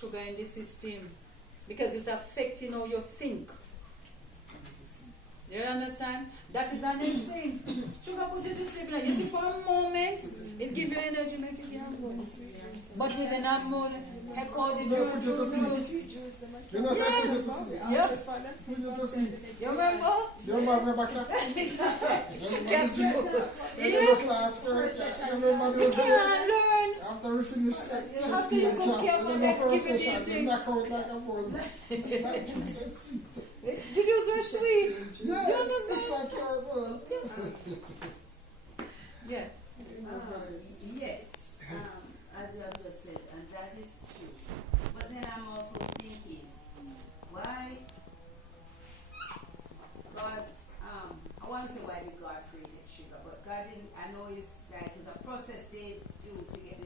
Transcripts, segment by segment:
sugar in the system because it's affecting how you think. You understand? That is the next thing. Sugar put you to sleep. Like, you see, for a moment, it gives you energy, make you feel good. But within a moment, I call the juice. You know, so I put you to sleep. Yeah. Put you to sleep. You remember? You remember class? You remember class first? You remember You those days? can't learn. After we finish have to go careful and first give it session, easy. you knock out like a ball. That juice was sweet. The juice was sweet. Yeah, You it's understand? like your ball. Yeah. Yes, as you have just said, and that is true. But then I'm also thinking, why God, I want to say why did God create sugar, but God didn't, I know it's like it's a process they do to get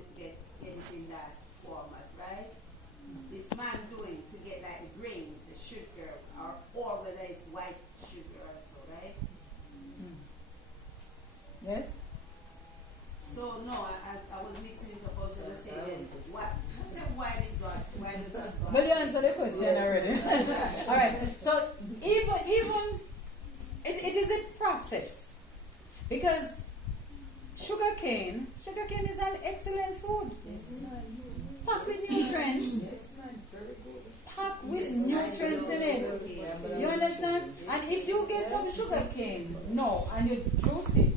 it in that format, right? This man doing to get like the grains, the sugar, or whether it's white sugar also, right? Yes? So no, I was mixing it up. I was gonna say then what? I said why did God? Why does God? But you answered the question already. All right. So even it is a process because sugarcane is an excellent food. Packed with nutrients. Packed with nutrients in it. You understand? And if you get some sugarcane, and you juice it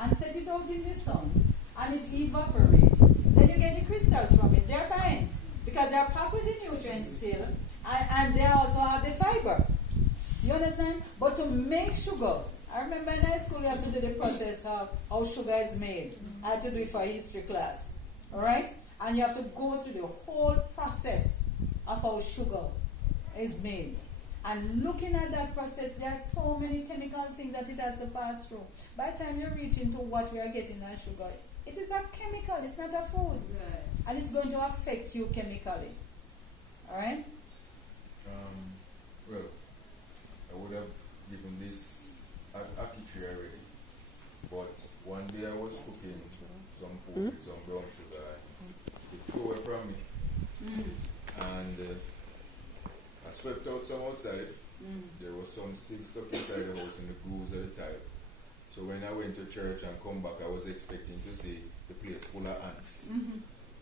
and set it out in the sun and it evaporates, then you get the crystals from it. They're fine because they're packed with the nutrients still and they also have the fiber. You understand? But to make sugar, I remember in high school you have to do the process of how sugar is made. I had to do it for a history class. Alright? And you have to go through the whole process of how sugar is made. And looking at that process, there are so many chemical things that it has to pass through. By the time you reach into what we are getting as sugar, it is a chemical, it's not a food. Right. And it's going to affect you chemically. Alright? Well, I would have given this at Akichi already, but one day I was cooking some food with some brown sugar. It threw away from me, and I swept out some outside. There was some still stuck inside the house in the grooves at the time. So when I went to church and come back, I was expecting to see the place full of ants.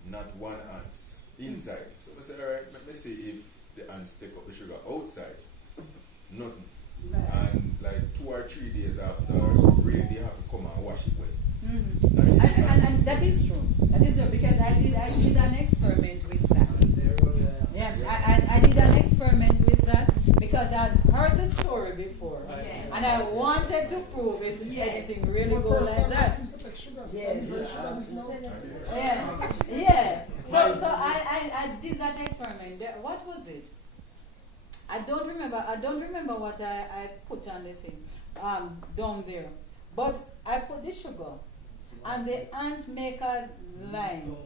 Not one ants inside. So I said, alright, let me see if the ants take up the sugar outside. Nothing. And like 2 or 3 days after some rain, they have to come and wash it away. And that is true. That is true because I did an experiment with that. Yeah, I did an experiment with that because I'd heard the story before. And I wanted to prove if anything really But goes first like time I that. used to take sugar, so I'm very sure this now. Yeah. So I did that experiment. What was it? I don't remember what I put on the thing down there. But I put the sugar and the ants make a line.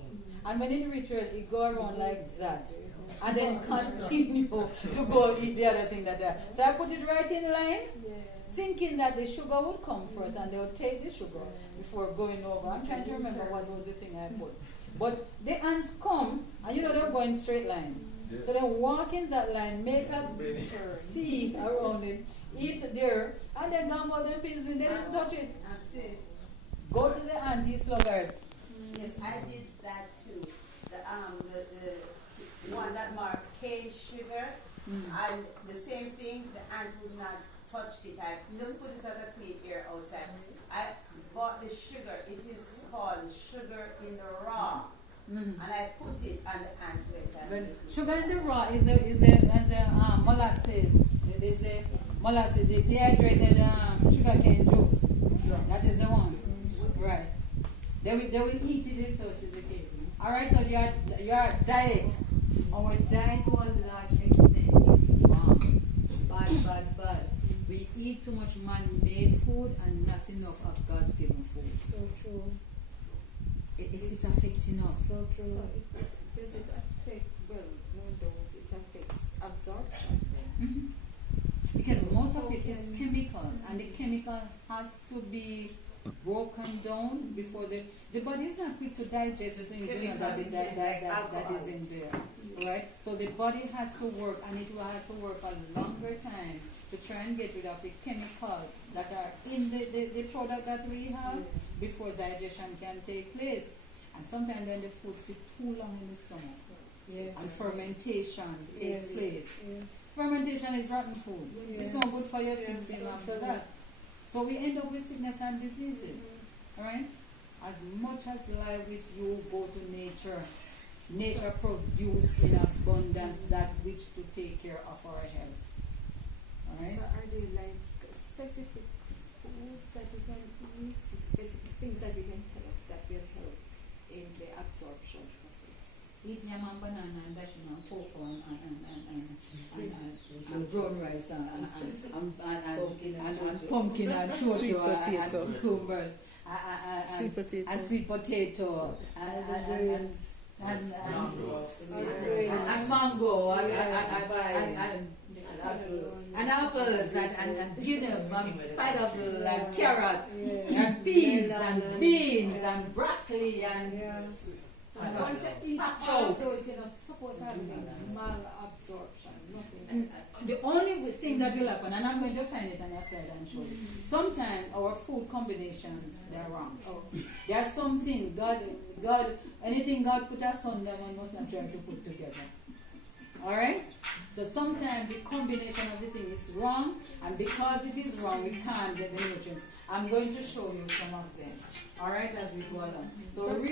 And when it reaches, it go around like that. And then continue to go eat the other thing that I. So I put it right in line, thinking that the sugar would come first and they would take the sugar before going over. I'm trying to remember what was the thing I put. But the ants come, and they're going straight line. So they walk in that line, make a C around it, eat there, and then go about the pins and they didn't touch it. And sis, Go to the auntie sluggard. yes, I did that too. The one that marked cane sugar, and the same thing. The ant would not touch it. I just put it on a clean air outside. I bought the sugar. It is called sugar in the raw, and I put it, and the ant went and ate it. Sugar in the raw is a molasses. It is a molasses, the dehydrated sugar cane juice. That is the one. Right. They will eat it if such is the case. Alright, so your diet, our diet to a large extent is wrong. Bad. We eat too much man-made food and not enough of God's given food. So true. It's affecting us. So true. So does it affect, well, no doubt, it affects absorption then? Because most of it is chemical, and the chemical has to be broken down before the body is not quick to digest things that is in there. right? So the body has to work, and it has to work a longer time to try and get rid of the chemicals that are in the product that we have before digestion can take place. And sometimes then the food sits too long in the stomach. Yes. And fermentation takes Yes. place. Yes. Fermentation is rotten food. Yeah. It's not good for your Yeah, system so after true. that. So we end up with sickness and diseases. Alright? As much as life with you, go to nature. Nature produces in abundance that which to take care of our health. Alright? So are there like specific foods that you can eat, specific things that you can tell us that will help in the absorption process? Eat yam and banana and dashing and cocoa and brown rice and pumpkin and Sweet chocho potato. and cucumber Sweet potato. and sweet potato and mango and apples and guinea and pineapple and carrot and peas and beans and broccoli and So once you eat Pak all chow. of those, you're not supposed to have any malabsorption, nothing. And the only thing that will happen, and I'm going to find it on your side and show you. Sometimes our food combinations, they're wrong. There's something God, anything God put us on them, we must not try to put together. Alright? So sometimes the combination of the thing is wrong, and because it is wrong, we can't get the nutrients. I'm going to show you some of them. Alright, as we go along. So we'll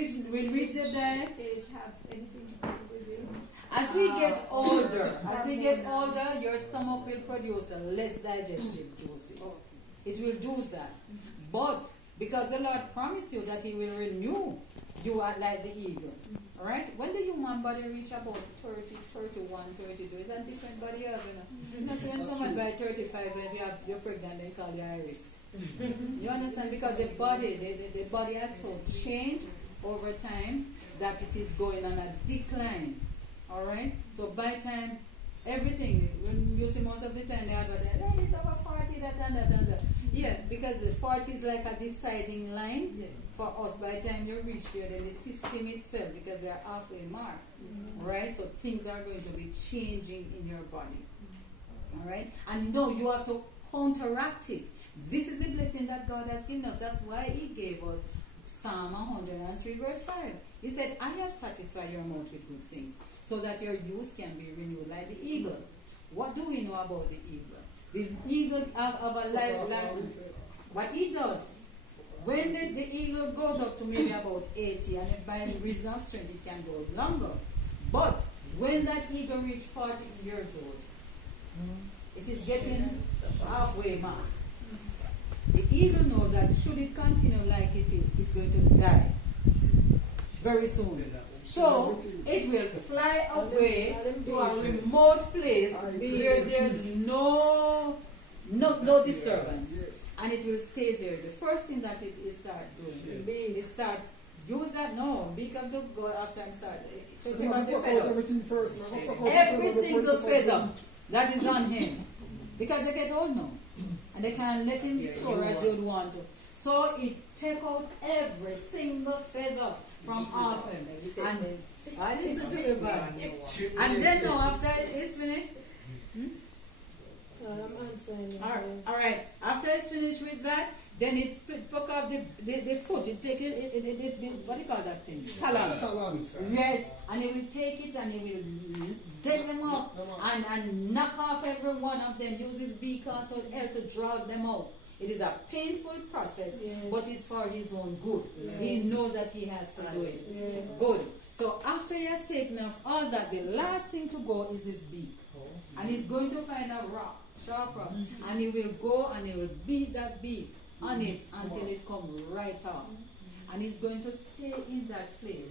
reach the diet. Age have anything to do with it? As we get older, your stomach will produce less digestive juices. It will do that. But because the Lord promised you that He will renew you are like the eagle. Alright? When the human body reach about 30, 31, 32, it's a different body you have, you know. When someone by 35, if you're pregnant, they call you Iris. You understand? Because the body has so changed over time that it is going on a decline. Alright? So by time, everything, when you see most of the time they advertise, hey, it's over 40, that and that and that. Yeah, because the 40 is like a deciding line for us. By the time you reach there, then the system itself, because we are halfway mark. Right? So things are going to be changing in your body. Alright? And no, you have to counteract it. This is the blessing that God has given us. That's why He gave us Psalm 103 verse 5. He said, I have satisfied your mouth with good things, so that your youth can be renewed like the eagle. What do we know about the eagle? The eagle of a life, what he does, when the eagle goes up to maybe about 80, and by reason of strength it can go longer. But when that eagle reaches 40 years old, it is getting halfway mark. The eagle knows that should it continue like it is, it's going to die very soon. So it will fly away to a remote place where there's no disturbance, and it will stay there. The first thing that it start doing is start use that because to go after and start. So You have to work out everything first. every single feather that is on him, because they get old now, and they can't let him soar as they would want to. So it take out every single feather from off him, and I listen to you, man. And then now after it's finished, I'm answering. all right. After it's finished with that, then it took off the foot. It take it what do you call that thing? Talons. Yes, and it will take it and it will take them up and knock off every one of them. Use his beak also to draw them out. It is a painful process, but it's for his own good. He knows that he has to do it. Good. So after he has taken off all that, the last thing to go is his beak. And he's going to find a rock, sharp rock, and he will go and he will beat that beak on it until it comes right off. And he's going to stay in that place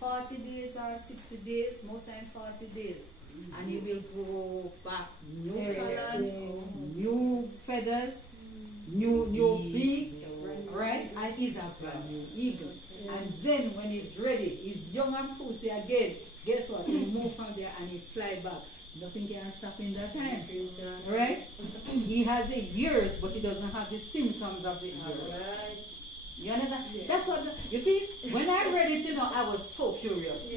40 days or 60 days, most time 40 days. And he will go back, new talons, new feathers, new beak, right? And he's a brand new eagle. And then when he's ready, he's young and pussy again. Guess what? He move from there and he fly back. Nothing can stop him that time. Right? He has the years, but he doesn't have the symptoms of the years. You understand? That's what, you see, when I read it, I was so curious.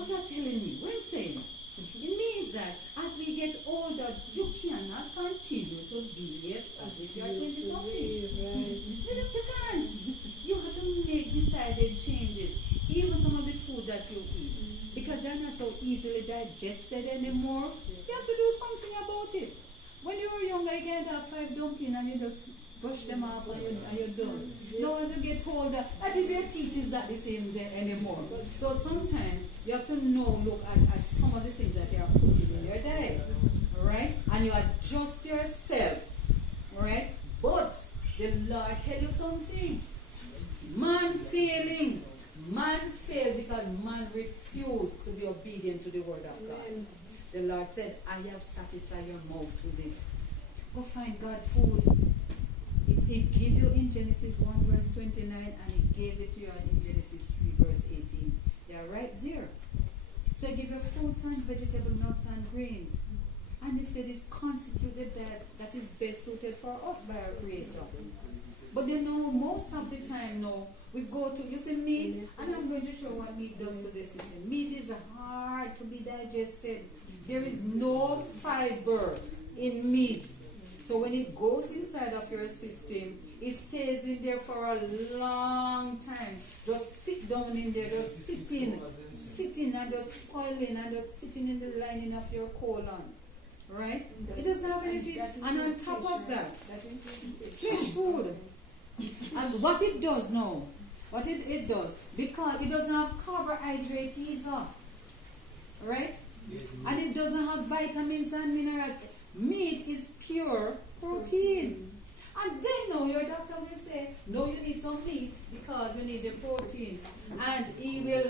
What that telling me? What is saying? It means that as we get older, you cannot continue to behave as if you are 20 something. You can't. You have to make decided changes. Even some of the food that you eat. Because they're not so easily digested anymore. You have to do something about it. When you were younger, you can't have 5 dumplings and you just brush them off and you're done. Now as you get older, that if your teeth is not the same there anymore. So sometimes you have to look at some of the things that you are putting in your diet. Alright? And you adjust yourself. Alright? But the Lord tell you something. Man failing. Man failed because man refused to be obedient to the word of God. The Lord said, I have satisfied your mouth with it. Go find God food. He gave you in Genesis 1 verse 29 and he gave it to you in Genesis 3 verse 18. They are right there. So he gave you fruits and vegetable, nuts and grains. And he said it's constituted that is best suited for us by our Creator. But most of the time we go to, you see meat, and I'm going to show what meat does to the system. Meat is hard to be digested. There is no fiber in meat. So when it goes inside of your system, it stays in there for a long time. Just sit down in there, just sitting and just spoiling and just sitting in the lining of your colon. Right? It doesn't have anything. And on top of that, fresh food. And what it does now, it does, because it doesn't have carbohydrate either. Right? And it doesn't have vitamins and minerals. Meat is pure protein. And then your doctor will say, no, you need some meat because you need the protein. And he will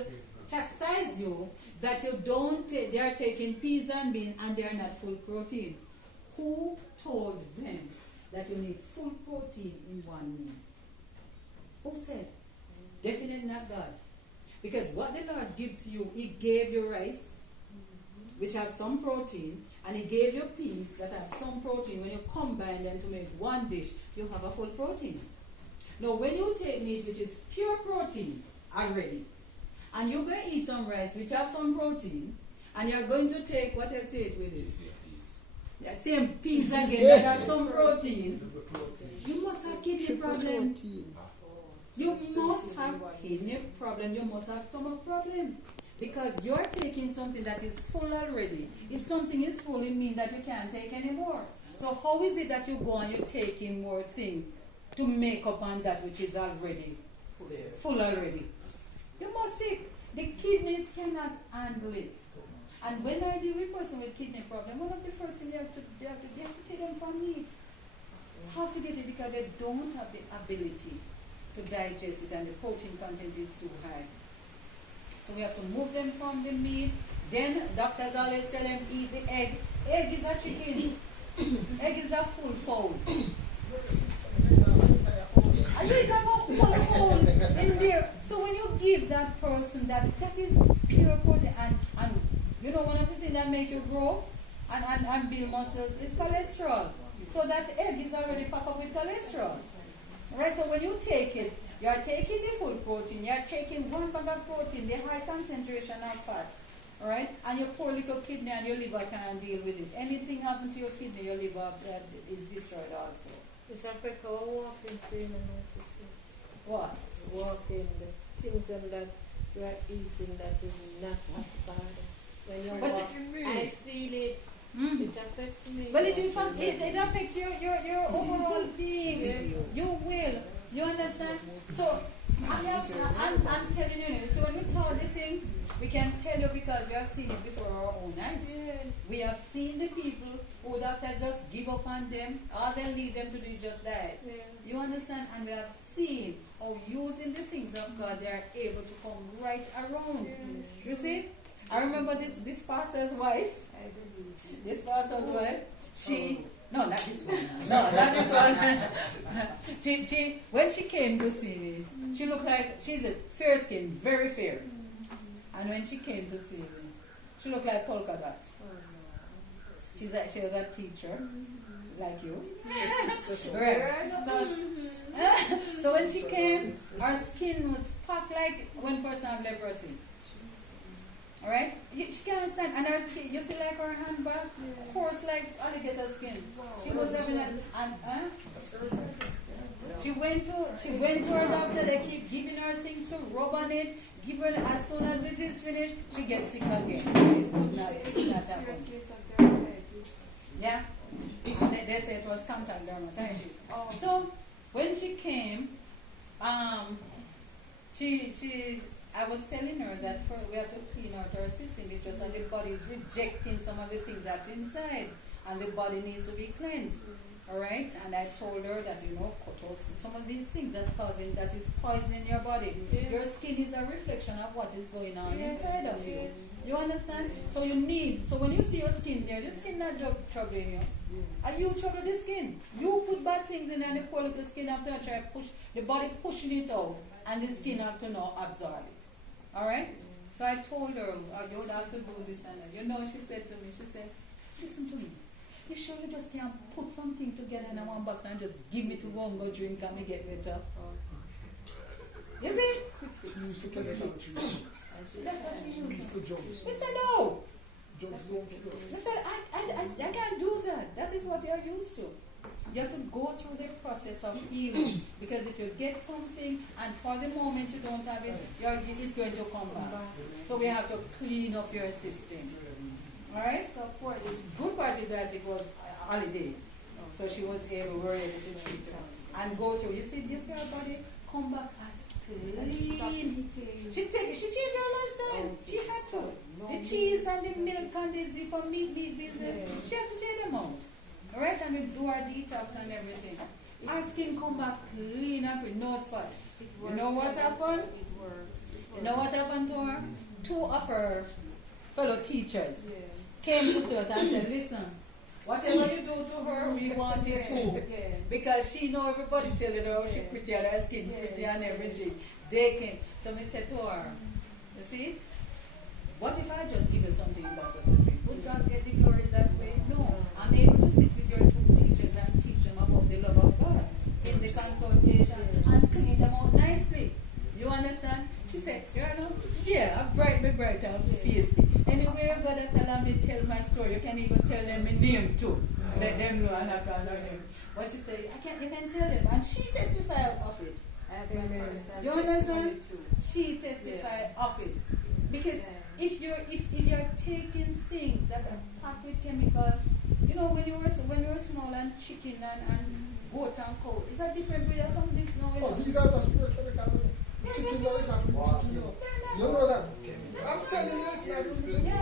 chastise you that you don't they are taking peas and beans and they are not full protein. Who told them that you need full protein in one meal? Who said? Definitely not God. Because what the Lord gave to you, he gave you rice, which have some protein, and he gave you peas that have some protein. When you combine them to make one dish, you have a full protein. Now, when you take meat, which is pure protein already, and you're going to eat some rice, which have some protein, and you're going to take, what else you eat with it? Yeah, same peas again that have some protein. You must have kidney problem. You must have kidney problem. You must have stomach problem. Because you're taking something that is full already. If something is full, it means that you can't take anymore. So how is it that you go and you're taking more things to make up on that which is already full already? You must see, the kidneys cannot handle it. And when I deal with a person with kidney problem, one of the first things they have to take them from meat. How to get it? Because they don't have the ability to digest it and the protein content is too high. So we have to move them from the meat. Then doctors always tell them eat the egg. Egg is a chicken. Egg is a full fold. And you have a full fold in there. So when you give that person that is pure protein and one of the things that make you grow and build muscles is cholesterol. So that egg is already packed up with cholesterol. Right? So when you take it, you are taking the full protein, you are taking one bag of protein, the high concentration of fat, right? And your poor little kidney and your liver can't deal with it. Anything happens to your kidney, your liver is destroyed also. It's affect our walking frame and also. What? Walking, the things that you are eating that is not bad. When you walk, I feel it. It affects me. Well, it affects your overall being. Yeah. You will. You understand? So, I'm telling you, so when we tell the things, we can tell you because we have seen it before our own eyes. Yeah. We have seen the people who doctors just give up on them, all they lead them to do is just die. Yeah. You understand? And we have seen how using the things of God, they are able to come right around. Yes. You see? I remember this pastor's wife. This pastor's wife, no, not this one. No, not this one. she when she came to see me, she looked like, she's a fair skin, very fair. And when she came to see me, she looked like polka dot. She was a teacher, like you. Right. So when she came, her skin was packed like one person have leprosy. Alright? She can't stand, and her skin, you see like her handbag, coarse like alligator skin. She was having a, and, she went to her doctor, they keep giving her things to rub on it, give her, as soon as it is finished, she gets sick again. It could not happen. Serious case of dermatitis. Yeah? And they say it was contact dermatitis. Oh. So, when she came, I was telling her that we have to clean out our system because the body is rejecting some of the things that's inside, and the body needs to be cleansed. Alright? And I told her that, cut out some of these things that is poisoning your body. Yeah. Your skin is a reflection of what is going on Yes. inside of you. Yes. You understand? So when you see your skin there, the skin not troubling you. And you trouble the skin. You put bad things in and the poor little skin have to try to push, the body pushing it out, and the skin have to now absorb it. Alright? So I told her, you would have to do this and that. She said to me, listen to me. You sure you just can't put something together in one bottle and just give me to go and go drink and me get better? You see? She used to tell the factory. That's what she She used. used to jugs. He said, no. Jugs don't kill. I said, I can't do that. That is what you're used to. You have to go through the process of healing. Because if you get something and for the moment you don't have it, it's going to come back. So we have to clean up your system. Alright? So for this good part is that it was a holiday. So we were able to treat her. And go through. You see her body come back as clean. She changed her lifestyle. She had to. The cheese and the milk and the zipper meat, she had to take them out. Alright, and we do our detox and everything. Our skin come back clean up with no spot. You know what happened? You know what happened to her? 2 of her fellow teachers came to us and said, listen, whatever you do to her, we want it too. Because she know everybody telling her she pretty and her skin pretty and everything. They came. So we said to her, you see it? What if I just give you something better to drink? Would God get the glory that way? No. I'm able to sit with your 2 teachers and teach them about the love of God in the consultation and clean them out nicely. You understand? She said, I bright and feisty. Anywhere God has told me tell my story, you can even tell them my name too. Let them know and I can learn them. But she said, you can tell them. And she testified of it. You understand? She testified of it. Because if you're taking things that are packed with chemical, when you were small and chicken and goat and cow, is that different breed or something? This now? Oh, these are just pure chemical. Chicken now is not with chicken. You know that? I'm telling you, it's not with chicken.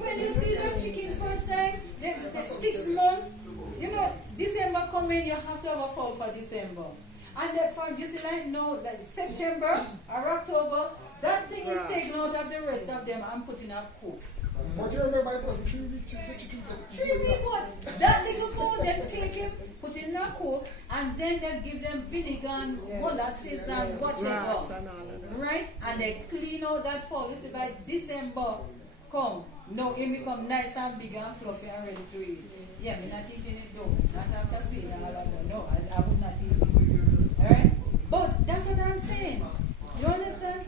When you see the chicken first time, the 6 months, December coming, you have to have a fall for December. And from like September or October, that thing is taken out of the rest of them and put in a cook. But you remember it was 3 week chicken. 3 week what? That little food, they take him, put in a cook, and then they give them vinegar and molasses and whatever. Right? And they clean out that fall. You see, by December, no, it become nice and big and fluffy and ready to eat. Yeah, I'm not eating it though. Not after seeing all of that. No, I would not eat it. Alright? But that's what I'm saying. You understand?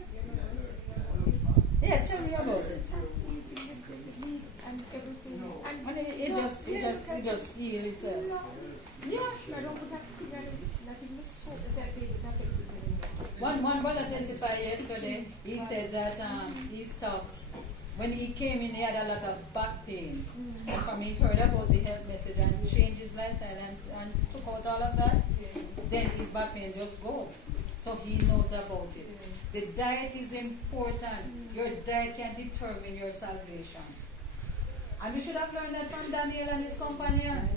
Yeah, tell me about it. And everything. And it just heals itself. Yeah. I don't put that in the soap that they One brother testified yesterday. He said that he stopped. When he came in, he had a lot of back pain. And from he heard about the health message and changed his lifestyle and took out all of that, then his back pain just go. So he knows about it. The diet is important. Your diet can determine your salvation. And we should have learned that from Daniel and his companion.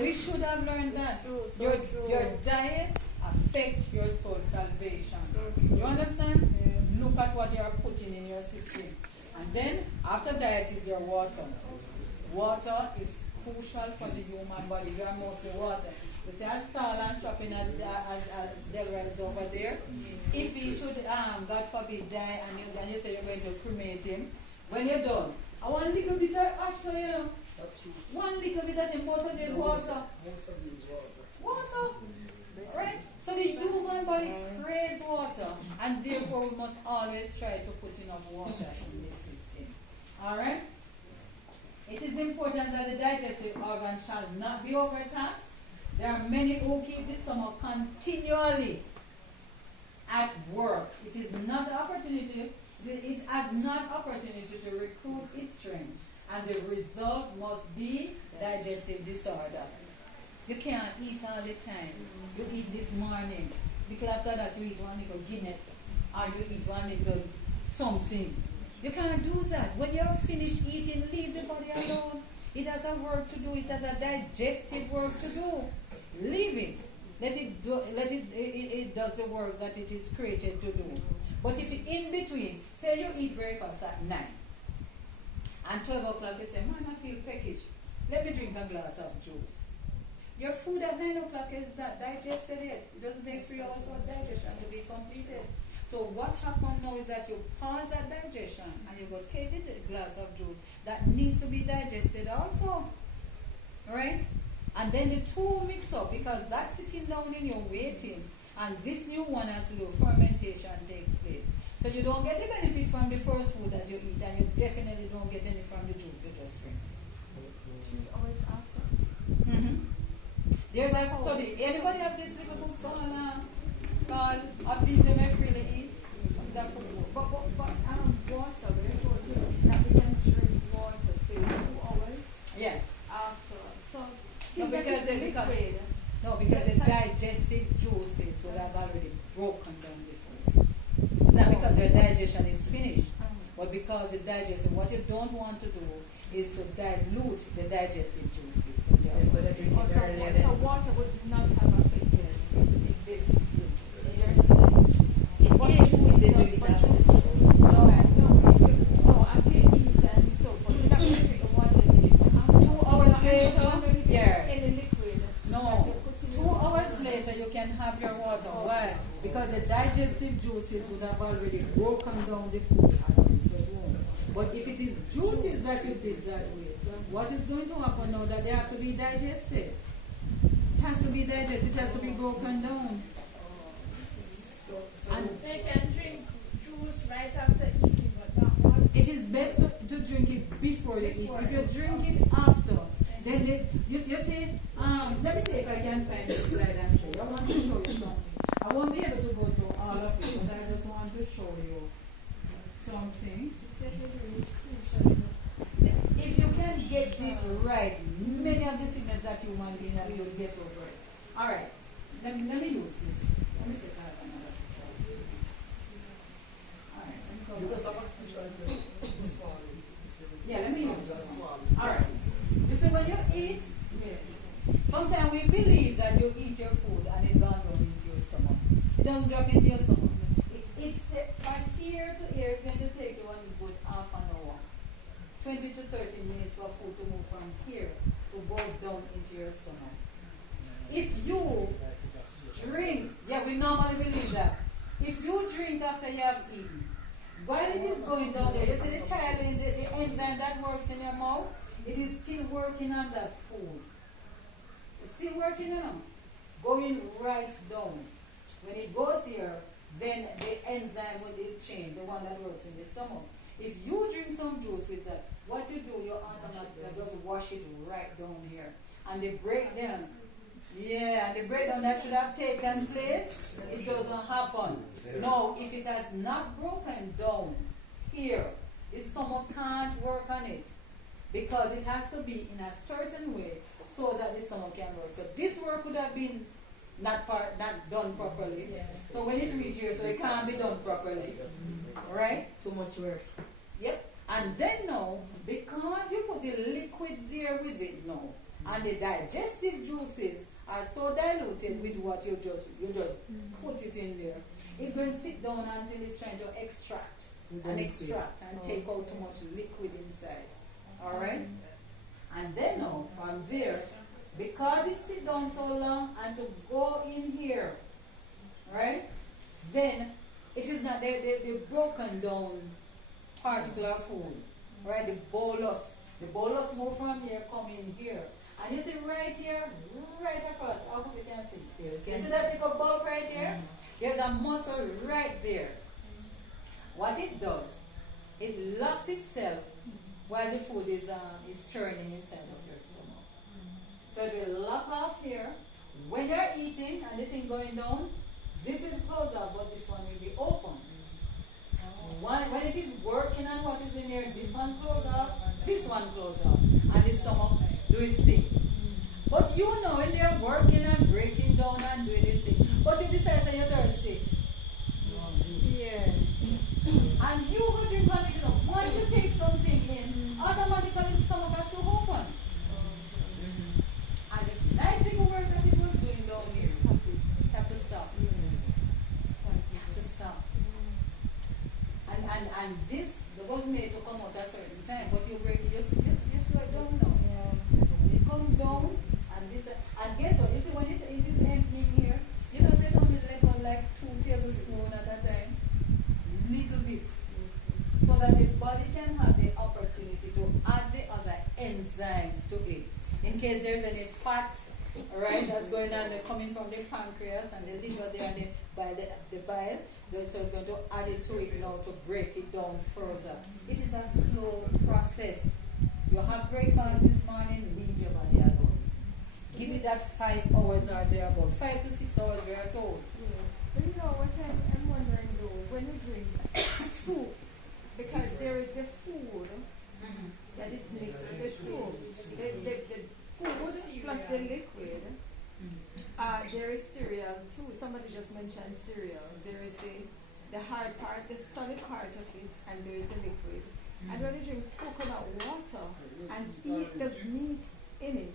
We should have learned that. Your diet affects your soul salvation. You understand? Look at what you are putting in your system. And then, after diet is your water. Water is crucial for the human body. You are mostly water. You see, as tall and shopping as Deborah is over there, if he should, God forbid, die and you say you're going to cremate him, when you're done, I want a little bit of ash, so That's true. one little bit of him, most of it is water. Most of it is water. Water. Right? So the human body craves water, and therefore we must always try to put enough water in this system. Alright? It is important that the digestive organ shall not be overtaxed. There are many who keep the stomach continually at work. It is not opportunity, it has not opportunity to recruit its strength, and the result must be digestive disorder. You can't eat all the time. You eat this morning. Because after that you eat one little Guinness, or you eat one little something. You can't do that. When you're finished eating, leave the body alone. It has a work to do. It has a digestive work to do. Leave it. Let it do. It does the work that it is created to do. But if in between, say you eat breakfast at 9, and 12 o'clock you say, man, I feel peckish. Let me drink a glass of juice. Your food at 9 o'clock is not digested yet. It doesn't take 3 hours for digestion to be completed. So what happens now is that you pause at digestion and you go take the glass of juice that needs to be digested also. Right? And then the two mix up, because that's sitting down and you're waiting, and this new one has to do fermentation takes place. So you don't get the benefit from the first food that you eat, and you definitely don't get any from the juice you just drink. 3 hours after. Mm-hmm. There's a study. Anybody have this little book called Of These You May Freely Eat? But water, very important that we can drink water, say 2 hours Yeah. after. So, No, because the digestive juices would have already broken down before. It's not because the digestion is finished, but because the digestive, what you don't want to do is to dilute the digestive juices. So water would not have affected this system. Your system. No, after you eat and so, but you're not going to drink the water immediately. 2 hours later, yeah. Any liquid. No, 2 hours later you can have your water. Why? Because the digestive juices would have already broken down the food. But if it is juices that you did that way, what is going to happen now that they have to be digested? It has to be digested, it has to be broken down. And They can drink juice right after eating, but not one. it is best to drink it before you eat. If you drink it after, then you see, let me see if I can find this slide and show you. I want to show you something. I won't be able to go through all of it, but I just want to show you something. If you can get this right, many of the sickness that you human being have, you'll get over it. Alright, let me use this. Let me see if I have another picture. Alright, let me go. You just have a picture of the small. Yeah, let me use Just this small. one. Alright. You see, when you eat, sometimes we believe that you eat your food and it don't go into your stomach. It doesn't drop into your stomach. It's from here to here, it's going to take you a good half an hour. 20 to 30 minutes for food to move from here to go down into your stomach. If you drink, yeah, we normally believe that. If you drink after you have eaten, while it is going down there, you see the tylenol, the enzyme that works in your mouth, it is still working on that food. It's still working on them. Going right down. When it goes here, then the enzyme will change, the one that works in the stomach. If you drink some juice with that, what you do, you automatically just wash it right down here. And the breakdown, yeah, and the breakdown that should have taken place, it doesn't happen. No, if it has not broken down here, the stomach can't work on it. Because it has to be in a certain way so that the stomach can work. So this work would have been not done properly. So when it reaches here, so it can't be done properly. Right? Too much work. Yep. And then now, because you put the liquid there with it now, and the digestive juices are so diluted with what you just put it in there, it's going to sit down until it's trying to extract and take out too much liquid inside. Alright? And then now, from there, because it sit down so long and to go in here, right? Then it is not the broken down particular food, right? The bolus move from here, come in here, And you see right here, right across, I hope you can see it. You see that little bulb right here? There's a muscle right there. What it does, it locks itself while the food is churning inside of your stomach. So it will lock off here. When you're eating and this thing going down, this will close up, but this one will be open. When it is working on what is in there, this one close up, this one close up, and the stomach do its thing. But you know when they're working and breaking down and doing this thing, but you decide that you're thirsty. Yeah. And you go drink on it. Once you take something in, automatically the stomach has to open. And the nice little work that it was doing down here, it have to stop. It have to stop. And this was made to come out at a certain time, but you break it, you slow it down now. So when it comes down, and guess what? You see when it is emptying here, you don't say don't like 2 tablespoons at a time. Little bits. So that the body can have the opportunity to add the other enzymes to it. In case there's any fat, right, that's going on, coming from the pancreas and the liver there and the bile, so it's going to add it to it now to break it down further. It is a slow process. You have breakfast this morning, leave your body alone. Give it that 5 hours or thereabout. 5 to 6 hours we are told. But you know what I'm wondering though, when we drink soup, because there is a food that is mixed with the soup, the food plus the liquid, there is cereal too. Somebody just mentioned cereal. There is the hard part, the solid part of it, and there is a liquid. And when you drink coconut water and eat the meat in it,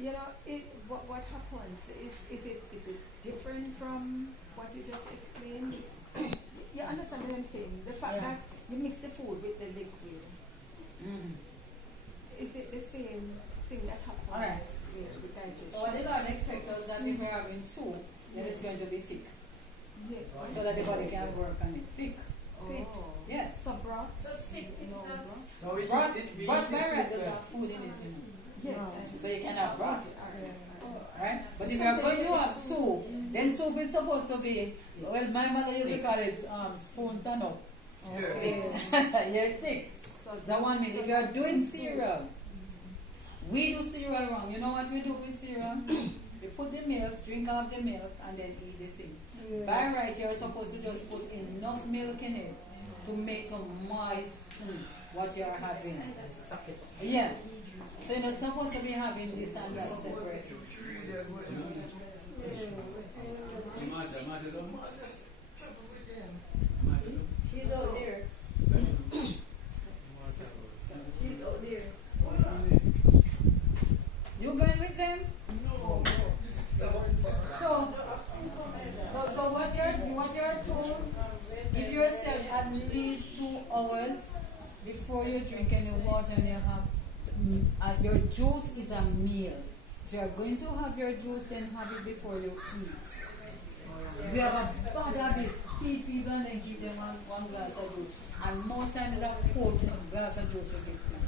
you know, what happens? Is it different from what you just explained? You understand what I'm saying? The fact that you mix the food with the liquid. Is it the same thing that happens? All right. With digestion? So what the Lord expects us that if we're having soup, then it's going to be thick. Yeah. So that the body can work on it. Thick. Oh. Yes. So broth? So sick it's No not. broth? So we Broth eat by this right is, does have food in it, you know. Yes. So you can have broth. Alright. Right? But if you are going to have soup, then soup is supposed to be, well, my mother used to call it spoon turn up. Yes, thick. So That one means if you are doing cereal, we do cereal wrong. You know what we do with cereal? We put the milk, drink off the milk, and then eat the thing. By right, you're supposed to just put enough milk in it to make a moisten what you are having. Yeah. So you're not supposed to be having this and that separate. She's out there. She's out there. You going with them? No, this is going fast. So what you're told, give yourself at least 2 hours before you drink any water and you have your juice is a meal. If you are going to have your juice, then have it before you eat. We have a bad habit, feed people and then give them one glass of juice. And most times that cold glass of juice will be quick.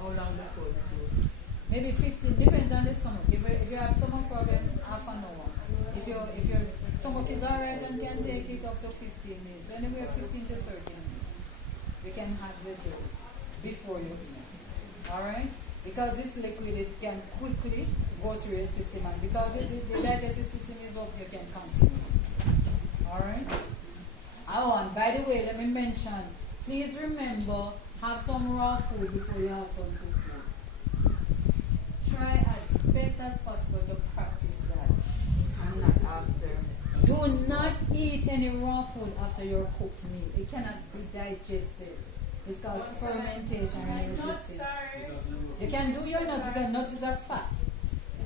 How long the cold juice? Maybe 15, depends on the stomach. If you have stomach problem, half an hour. If your stomach is alright and can take it up to 15 minutes, anywhere 15 to 30 minutes, you can have the dose before you eat. Alright? Because this liquid, it can quickly go through your system, and because the digestive system is up, you can continue. Alright? Oh, and by the way, let me mention, please remember, have some raw food before you have some cooked food. Try as best as possible to practice that. And not after. Do not eat any raw food after your cooked meal. It cannot be digested. It's called fermentation in your Nuts system. are. You can do your nuts because nuts are fat.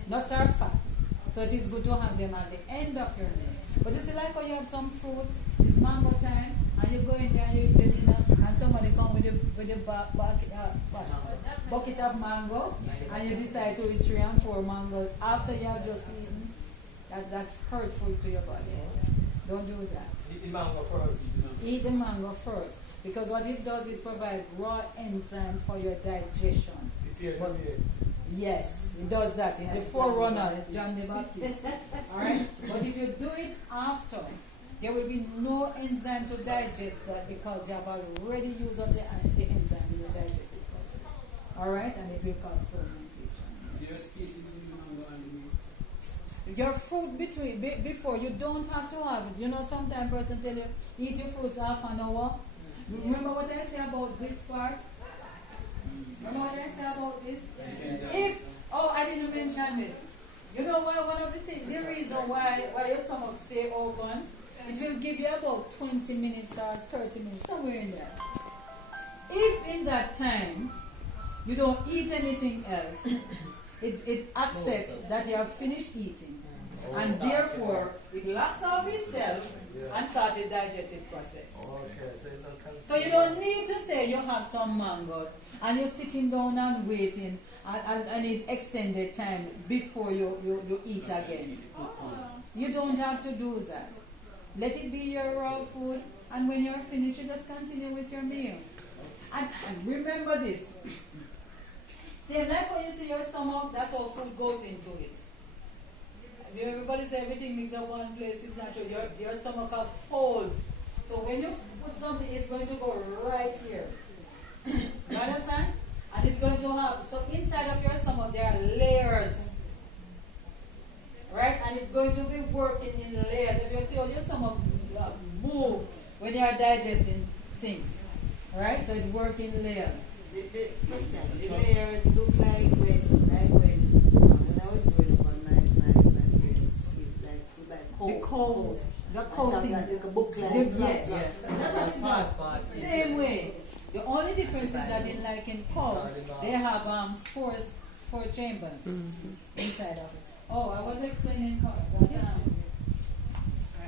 Nuts are fat. So it is good to have them at the end of your meal. But you see, like when you have some fruits, it's mango time, and you go in there and you eat your dinner, and somebody come with a bucket of mango, and you decide to eat 3 and 4 mangoes after you have just eaten. That's hurtful to your body. Don't do that. Eat the mango first. Eat the mango first. Because what it does, it provides raw enzyme for your digestion. Prepare the meal. Yes, it does that. It's the forerunner, it's John the Baptist. Alright? But if you do it after, there will be no enzyme to digest that because you have already used up the enzyme in the digestive process. Alright? And it will cause fermentation. Your fruit before, you don't have to have it. You know, sometimes person tell you, eat your fruits half an hour. Remember what I say about this part? Remember what I say about this? I didn't mention this. You know why one of the things, the reason why your stomach stay open, it will give you about 20 minutes or 30 minutes, somewhere in there. If in that time you don't eat anything else, it accepts that you have finished eating, and therefore it locks off itself and starts a digestive process. So you don't need to say you have some mangoes and you're sitting down and waiting and it extended time before you eat again. You don't have to do that. Let it be your raw food, and when you're finished, you just continue with your meal. And remember this. See, like when you see your stomach, that's how food goes into it. Everybody says everything mixes up one place, it's not true. Your stomach has folds. So when you put something, it's going to go right here. You understand? And it's going to have, so inside of your stomach there are layers. Right? And it's going to be working in layers. If you see how your stomach move when you are digesting things. Right? So it works in layers. The layers look like when I was growing up on my parents, like The cold. The cold thing. like a book like Yes. That's what it does. Same way. The only difference is that in cold, they have four chambers inside of it. Oh, I was explaining that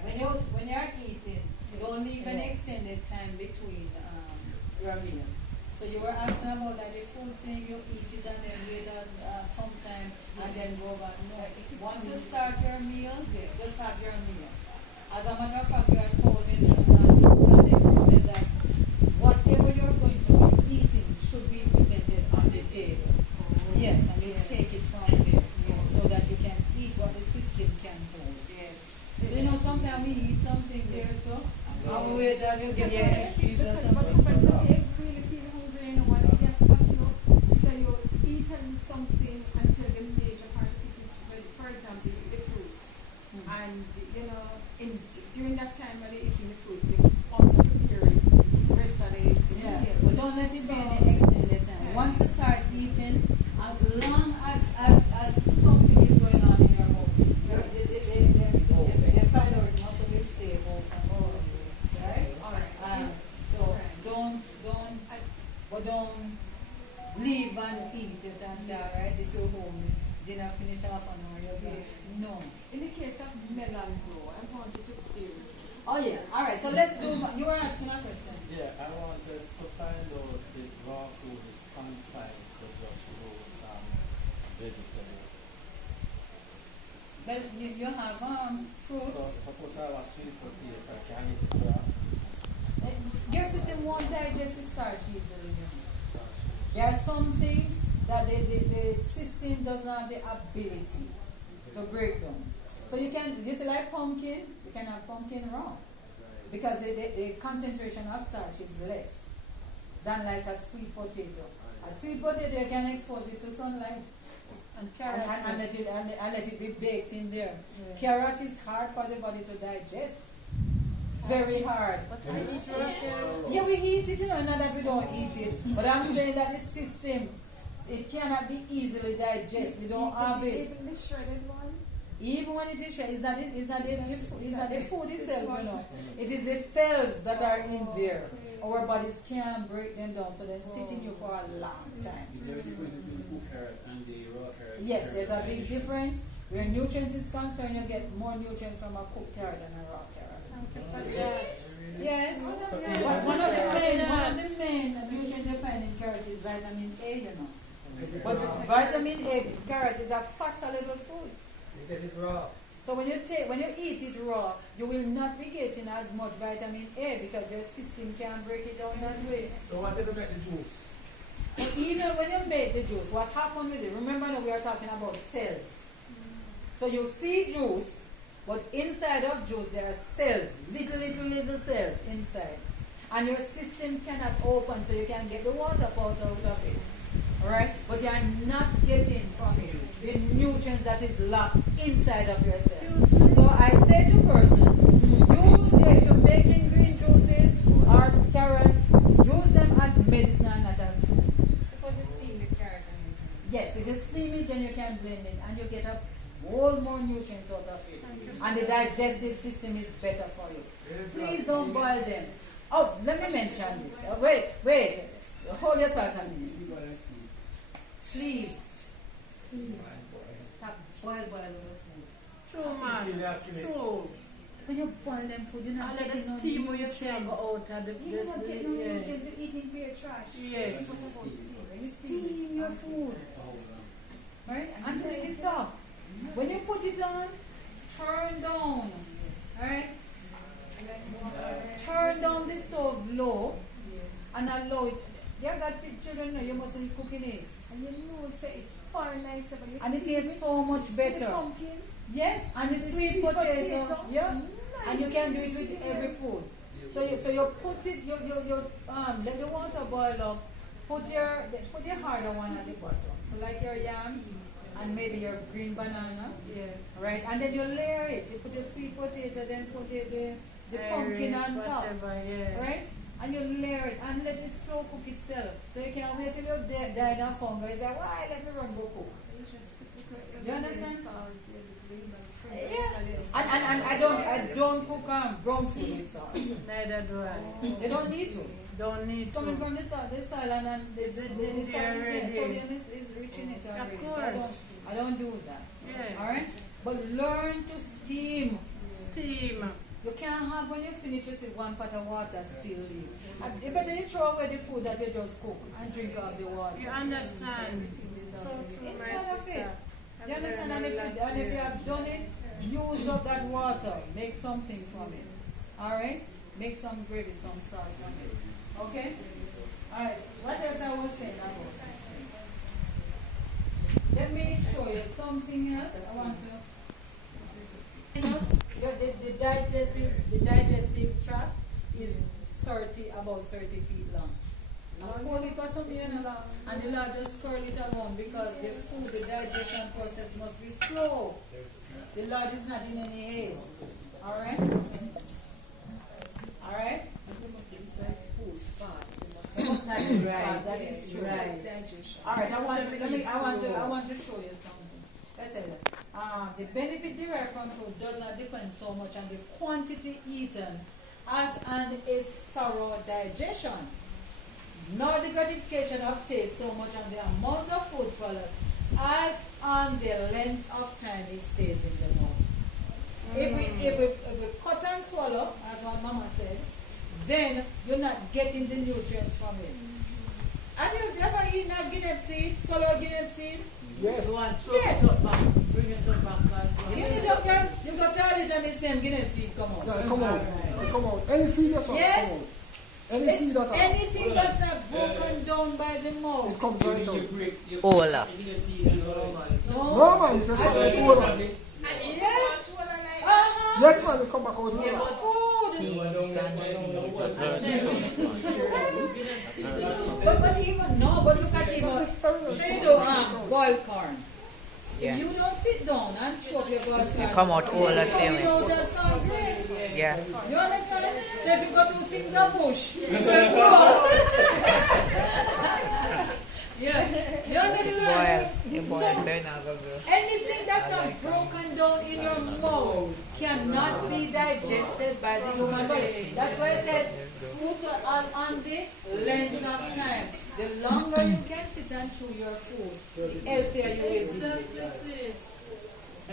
when you're eating, you don't leave any extended time between your meal. So you were asking about that the food thing, you eat it and then wait some time and then go back. No. Once you start your meal, just have your meal. As a matter of fact, you are told in Sunday, he said that whatever you're going to be eating should be presented on the table. Yes, and you take it from there so that you can eat what the system can hold. Yes. So you know, sometimes we eat something there, so and we wait and you get cheese or something. But some egg really feel hungry and want to get stuck, you know. So you eat something until the major part of it is ready. For example, the fruits. And, you know, during that time when you're eating the fruits, you also prepare it the rest of the Yeah, meal. but don't let it be any extended time. Once you start eating, as long as something is going on in your mouth, the pyloric muscle will stay open. Right? Alright. So don't leave and eat it and say, alright, this is your home. Dinner finish half an hour, you're done. No. In the case of melon grow, I want you to do. Oh yeah. Alright, so let's do, you were asking a question. Yeah, I wanted to find out if raw food is confined to just fruits and vegetables. But you have fruits. So suppose I have a sweet potato, can I eat it raw? Your system won't digest the starch easily. There are some things that the system does not have the ability to break down. So you see like pumpkin, you can have pumpkin raw. Because the concentration of starch is less than like a sweet potato. A sweet potato you can expose it to sunlight and let it be baked in there. Yeah. Carrot is hard for the body to digest. Very hard. Yeah, we eat it, you know, not that we don't eat it. But I'm saying that the system, it cannot be easily digested. We don't have it. Even the shredded one? Even when it is shredded, it's not the food itself, you know. It is the cells that are in there. Our bodies can't break them down, so they sit in you for a long time. Is there a difference between the cooked carrot and the raw carrot? Yes, there's a big difference. Where nutrients is concerned, you get more nutrients from a cooked carrot than a raw carrot. Yes. One of the main nutrients you find in carrot is vitamin A, you know. But vitamin A, carrot is a fat-soluble food. You get it raw. So when you eat it raw, you will not be getting as much vitamin A because your system can't break it down that way. So what did you make the juice? So even when you make the juice, what happened with it? Remember now we are talking about cells. So you see juice, but inside of juice there are cells, little cells inside. And your system cannot open so you can get the water out of it. Alright? But you are not getting from it the nutrients that is locked inside of your cell. So I say to person, if you're making green juices or carrot, use them as medicine, not as food. Suppose you steam the carrot and Yes, if you steam it, then you can blend it and you get a whole more nutrients out of it. And the digestive system is better for you. Please don't boil them. Oh, let me mention this. Wait. Hold your thought a minute. Sleep. Stop boiling the food. True, man. True. When you boil them food, you're not All of getting no the steam when you nutrients. say go out of the You're not getting no yeah. nutrients. You're eating pure trash. Yes. Steam your food. Right? Until it is soft. When you put it on, turn down. Right? Turn down the stove low and allow it. You have got children now, you mustn't cook in haste. And you know, say it's far nicer, but you And it steam tastes so much See the better. pumpkin? Yes, and the sweet potato. Yeah. And you can do it with every food. So you put it, you let the water boil up. Put your harder one at the bottom. So like your yam and maybe your green banana. Yeah. Right, and then you layer it. You put the sweet potato, then put the pumpkin on top. Whatever, yeah. Right? And you layer it and let it slow cook itself. So you can't wait till you die of hunger. You say, why? Let me run go cook. You understand? Yeah. And I don't cook brown food with salt. Neither do I. You don't need to. Don't need It's coming to. from the soil and the Is it salt in is there there. already? Sodium is rich in it already. So course. I don't do that. Yeah. Alright? But learn to steam. Steam. You can't have when you finish you see one pot of water still leave. And it better you throw away the food that you just cook and drink out the water. You understand? It's So true, my part of it. sister. You understand? And if you have done it, use up that water. Make something from it. Alright? Make some gravy, some sauce from it. Okay? Alright. What else I was saying about this? Let me show you something else. I want to. The digestive tract is about 30 feet long. And hold it for something, and the Lord just curl it around because the food, the digestion process must be slow. The Lord is not in any haste. Alright? Alright? It must not be fast. That is true. Alright, I want to show you something. Let's say the benefit derived from food does not depend so much on the quantity eaten as on its thorough digestion, nor the gratification of taste so much on the amount of food swallowed as on the length of time it stays in the mouth. If we cut and swallow, as what Mama said, then you're not getting the nutrients from it. Have you ever eaten a guinea seed, swallow a guinea seed? Yes. Go and throw Yes. it up back. Bring it up back. You need to get, you got to it and the same guinea seed come out. Yeah, come out. Come out. Any seed that's Yes. come out. Any seed that Anything that's not broken down by the it mouth. comes right out. Ola. No man, it's a something cool. And if you Yeah. want to like Uh-huh. Yes man, they come back out. Yeah, Well. food. But even, no, but look at him. Say you do boiled corn. Yeah. If you don't sit down and chop your boiled corn, come out all the same you don't just can't break. Yeah. You understand? So if you got two things a bush, you will grow. Yeah. You understand? You boil, so you're not gonna grow. Anything that's not broken down in your mouth cannot be digested by the human body. That's why I said food are on the length of time. The longer you can sit and chew your food, the healthier you will be.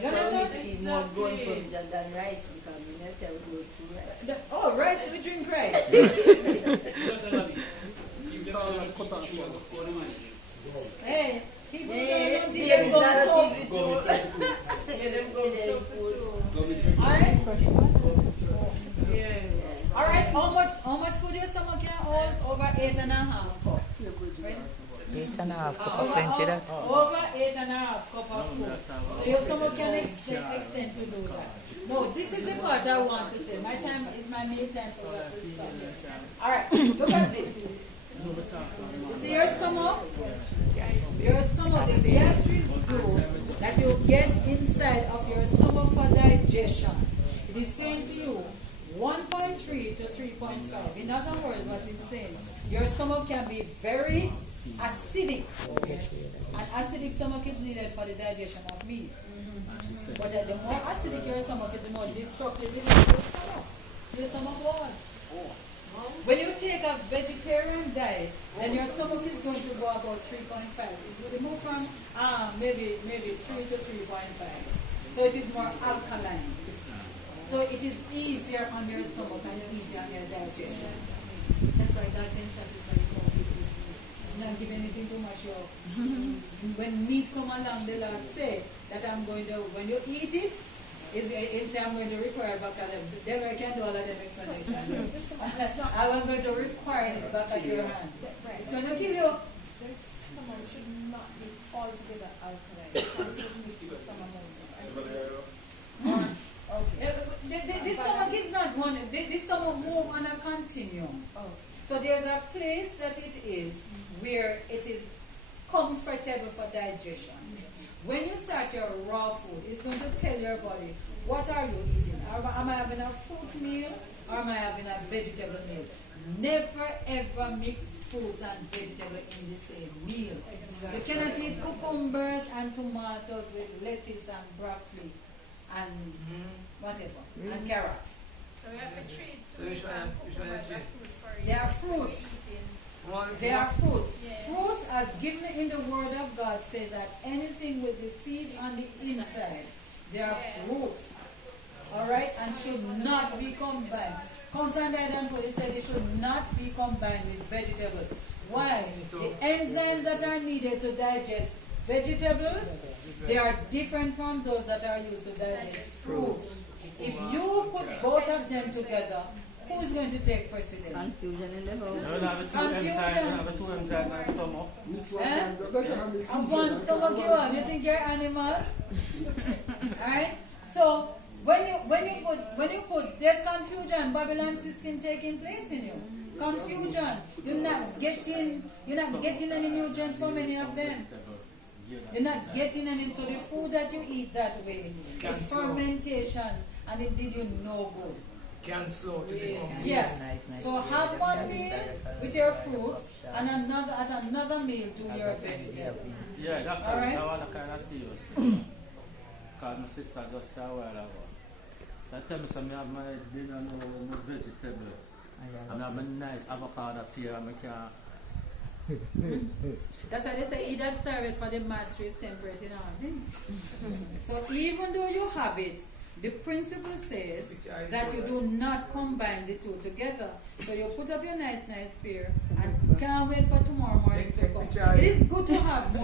You understand? More going from than rice because we never tell you to rice. Oh, rice, we drink rice. Hey, people don't eat them go Alright? Alright, how much food your stomach can hold? Over 8.5 cups. Right? half cup of plenty that. Over 8.5 cup of food. So your stomach can extend to do that. No, this is the part I want to say. My time is my meal time, so we have to stop here. Alright, look at this. You see your stomach? Your stomach, the gastric juice that you get inside of your stomach for digestion. It is saying to you 1.3 to 3.5. In other words, what it's saying, your stomach can be very acidic. An acidic stomach is needed for the digestion of meat. But the more acidic your stomach is, the more destructive it is to your stomach. Your stomach wall. When you take a vegetarian diet, then your stomach is going to go about 3.5. It will move from maybe 3 to 3.5. So it is more alkaline. So it is easier on your stomach and easier on your digestion. That's why God says satisfied more people. Not give anything too much of. When meat come along, the Lord say that I'm going to, when you eat it, it's I'm going to require it back at them. Then I can do all of them explanations. I'm going to require it back at your hand. It's going to kill you. This stomach should not be altogether alkaline. It has to mix with some amount of acid. This stomach is not one. This stomach move on a continuum. So there's a place that it is where it is comfortable for digestion. When you start your raw food, it's going to tell your body, what are you eating? Am I having a fruit meal or am I having a vegetable meal? Never ever mix fruits and vegetables in the same meal. You cannot eat cucumbers and tomatoes with lettuce and broccoli and whatever, and carrot. So we have to treat tomato and cucumber as a fruit for you. They are fruits. They are fruit. Fruits, as given in the Word of God, say that anything with the seed on the inside, they are fruits. Alright? And should not be combined. Concerned Adam Cody said it should not be combined with vegetables. Why? The enzymes that are needed to digest vegetables, they are different from those that are used to digest fruits. If you put both of them together, who is going to take precedence? Confusion in the house. Confusion. Have two enzymes in my stomach. And one stomach you have, you think you're animal? Alright? So when you put there's confusion, Babylon system taking place in you. Confusion. You're not getting any nutrients from any of them. You're not getting any, so the food that you eat that way is fermentation and it did you no good. Yes. So have one meal with your fruits and at another meal do your vegetable. Yeah, that's kind of serious. Because my sister just said a while ago. So I tell me I have my dinner no vegetable. And I have a nice avocado here and I can. That's why they say he that serveth for the master is temperate in all things. So even though you have it, the principle says that you do not combine the two together. So you put up your nice spear and can't wait for tomorrow morning to come. It is good to have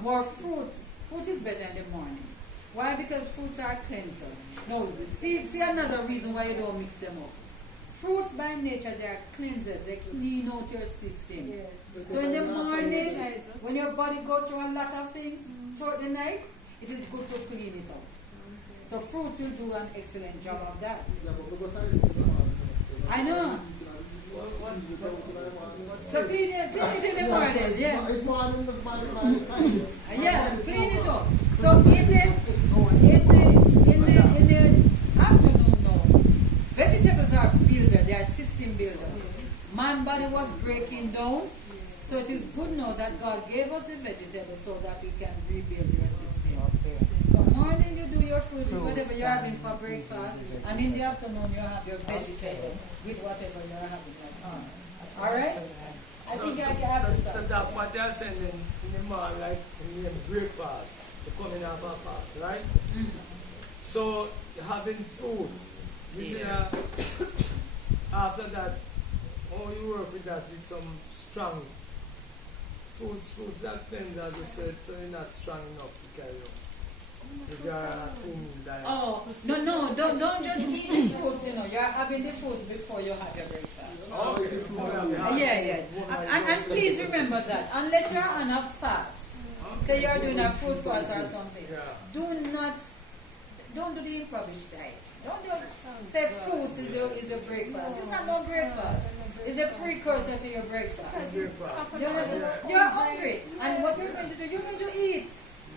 more fruits. Fruit is better in the morning. Why? Because fruits are cleanser. No, see another reason why you don't mix them up. Fruits by nature, they are cleansers. They clean out your system. So in the morning, when your body goes through a lot of things throughout the night, it is good to clean it out. So fruits will do an excellent job of that. I know. So clean it in the morning, yeah. Yeah, clean it up. So in the afternoon now, vegetables are builders, they are system builders. Man body was breaking down, so it is good now that God gave us a vegetable so that we can rebuild your system. So morning you do your food with whatever you're having for breakfast, and in the afternoon you have your vegetable with whatever you're having. Alright? I think I can have to start. So that what you're saying in the morning, like in the breakfast, the coming out of a fast, right? So having foods, which after that, how you work with that with some strong foods that tender, as I said, so you're not strong enough to carry on. If you are at home, like, Oh, no, don't just eat the fruits, you know. You're having the fruits before you have your breakfast. Yeah. And please remember that, unless you're on a fast, say you're doing a fruit fast or something, don't do the improvised diet. Don't just say fruits is your breakfast. It's not no breakfast. It's a precursor to your breakfast. You're hungry. And what you're going to do, you're going to eat.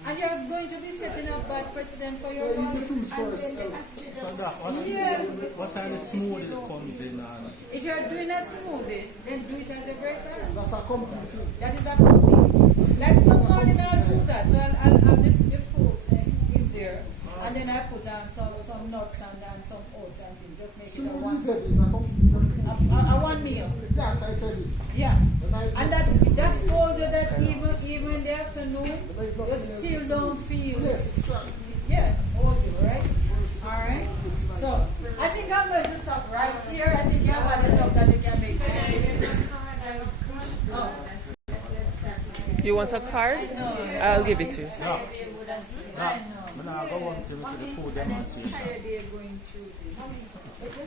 And you're going to be setting up bad precedent for your body. So that, what kind of smoothie that comes in? If you're doing a smoothie, then do it as a breakfast. That's a complete thing. That is a complete. Like some morning I'll do that. So I'll have the fruit in there. And then I put on some nuts and some oats and things. Just make it a one. Is a complete. A one meal. Yeah, I tell you. Yeah. And that's older that even in the afternoon, you still don't feel. Yes, it's right. Yeah, older, right? Alright. So I think I'm going to stop right here. I think you have had enough that you can make changes. Oh. You want a card? I'll give it to you. I know. I'm going to go on to the food demonstration.